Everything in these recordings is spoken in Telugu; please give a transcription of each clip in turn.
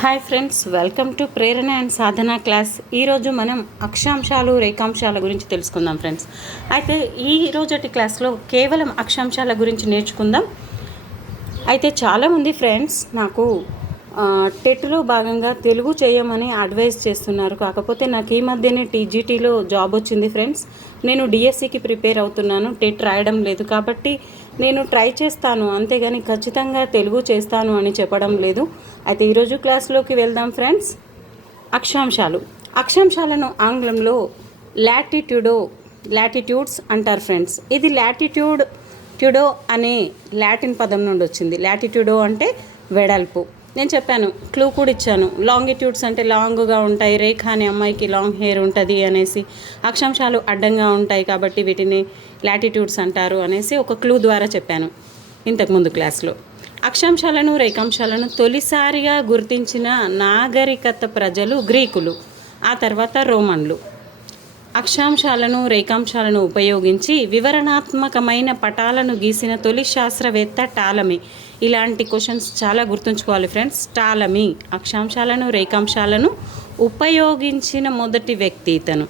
Hi friends, welcome to Prerana and Sadhana class. ఈరోజు మనం అక్షాంశాలు రేఖాంశాల గురించి తెలుసుకుందాం ఫ్రెండ్స్. అయితే ఈ రోజటి క్లాస్లో కేవలం అక్షాంశాల గురించి నేర్చుకుందాం. అయితే చాలామంది ఫ్రెండ్స్ నాకు టెట్లో భాగంగా తెలుగు చేయమని అడ్వైస్ చేస్తున్నారు. కాకపోతే నాకు ఈ మధ్యనే టీజీటీలో జాబ్ వచ్చింది ఫ్రెండ్స్. నేను డిఎస్సికి ప్రిపేర్ అవుతున్నాను, టెట్ రాయడం లేదు. కాబట్టి నేను ట్రై చేస్తాను, అంతేగాని ఖచ్చితంగా తెలుగు చేస్తాను అని చెప్పడం లేదు. అయితే ఈరోజు క్లాస్లోకి వెళ్దాం ఫ్రెండ్స్. అక్షాంశాలను ఆంగ్లంలో లాటిట్యూడ్స్ అంటారు ఫ్రెండ్స్. ఇది ట్యుడో అనే లాటిన్ పదం నుండి వచ్చింది. లాటిట్యూడో అంటే వెడల్పు. నేను చెప్పాను, క్లూ కూడా ఇచ్చాను. లాంగిట్యూడ్స్ అంటే లాంగ్గా ఉంటాయి, రేఖ అనే అమ్మాయికి లాంగ్ హెయిర్ ఉంటుంది అనేసి. అక్షాంశాలు అడ్డంగా ఉంటాయి కాబట్టి వీటిని లాటిట్యూడ్స్ అంటారు అనేసి ఒక క్లూ ద్వారా చెప్పాను ఇంతకుముందు క్లాస్లో. అక్షాంశాలను రేఖాంశాలను తొలిసారిగా గుర్తించిన నాగరికత ప్రజలు గ్రీకులు, ఆ తర్వాత రోమన్లు. అక్షాంశాలను రేఖాంశాలను ఉపయోగించి వివరణాత్మకమైన పటాలను గీసిన తొలి శాస్త్రవేత్త టాలమీ. ఇలాంటి క్వశ్చన్స్ చాలా గుర్తుంచుకోవాలి ఫ్రెండ్స్. టాలమీ అక్షాంశాలను రేఖాంశాలను ఉపయోగించిన మొదటి వ్యక్తి ఇతను.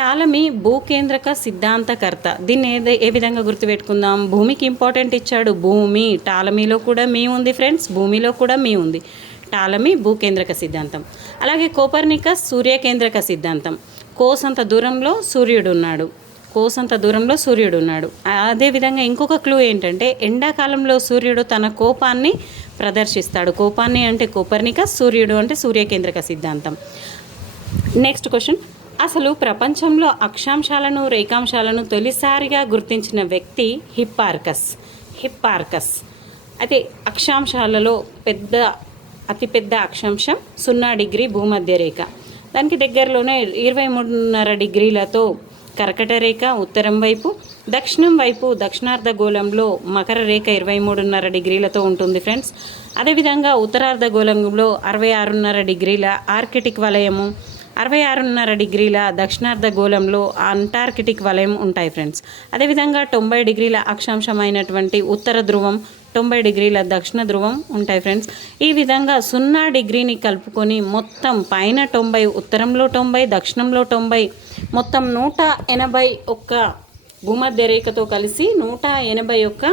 టాలమీ భూకేంద్రక సిద్ధాంతకర్త. దీన్ని ఏ విధంగా గుర్తుపెట్టుకుందాం? భూమికి ఇంపార్టెంట్ ఇచ్చాడు. భూమి, టాలమీలో కూడా మీ ఉంది ఫ్రెండ్స్, భూమిలో కూడా మీ ఉంది. టాలమీ భూకేంద్రక సిద్ధాంతం. అలాగే కోపర్నికస్ సూర్యకేంద్రక సిద్ధాంతం. కోసంత దూరంలో సూర్యుడు ఉన్నాడు. అదేవిధంగా ఇంకొక క్లూ ఏంటంటే, ఎండాకాలంలో సూర్యుడు తన కోపాన్ని ప్రదర్శిస్తాడు. కోపాన్ని అంటే కోపర్నికస్, సూర్యుడు అంటే సూర్యకేంద్రక సిద్ధాంతం. నెక్స్ట్ క్వశ్చన్, అసలు ప్రపంచంలో అక్షాంశాలను రేఖాంశాలను తొలిసారిగా గుర్తించిన వ్యక్తి హిప్పార్కస్. అయితే అక్షాంశాలలో అతిపెద్ద అక్షాంశం 0 డిగ్రీ భూమధ్య రేఖ. దానికి దగ్గరలోనే 23.5 డిగ్రీలతో కర్కట రేఖ ఉత్తరం వైపు, దక్షిణం వైపు దక్షిణార్ధగోళంలో మకర రేఖ 23.5 డిగ్రీలతో ఉంటుంది ఫ్రెండ్స్. అదేవిధంగా ఉత్తరార్ధగోళంలో 66.5 డిగ్రీల ఆర్కిటిక్ వలయము, 66.5 డిగ్రీల దక్షిణార్ధగోళంలో అంటార్కిటిక్ వలయం ఉంటాయి ఫ్రెండ్స్. అదేవిధంగా 90 డిగ్రీల అక్షాంశమైనటువంటి ఉత్తర ధ్రువం, 90 డిగ్రీల దక్షిణ ధ్రువం ఉంటాయి ఫ్రెండ్స్. ఈ విధంగా 0 డిగ్రీని కలుపుకొని మొత్తం పైన 90, ఉత్తరంలో 90, దక్షిణంలో 90, మొత్తం 181 భూమధ్య రేఖతో కలిసి 181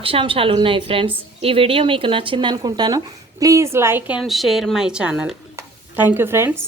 అక్షాంశాలు ఉన్నాయి ఫ్రెండ్స్. ఈ వీడియో మీకు నచ్చింది అనుకుంటాను. Please like and share my channel. Thank you friends.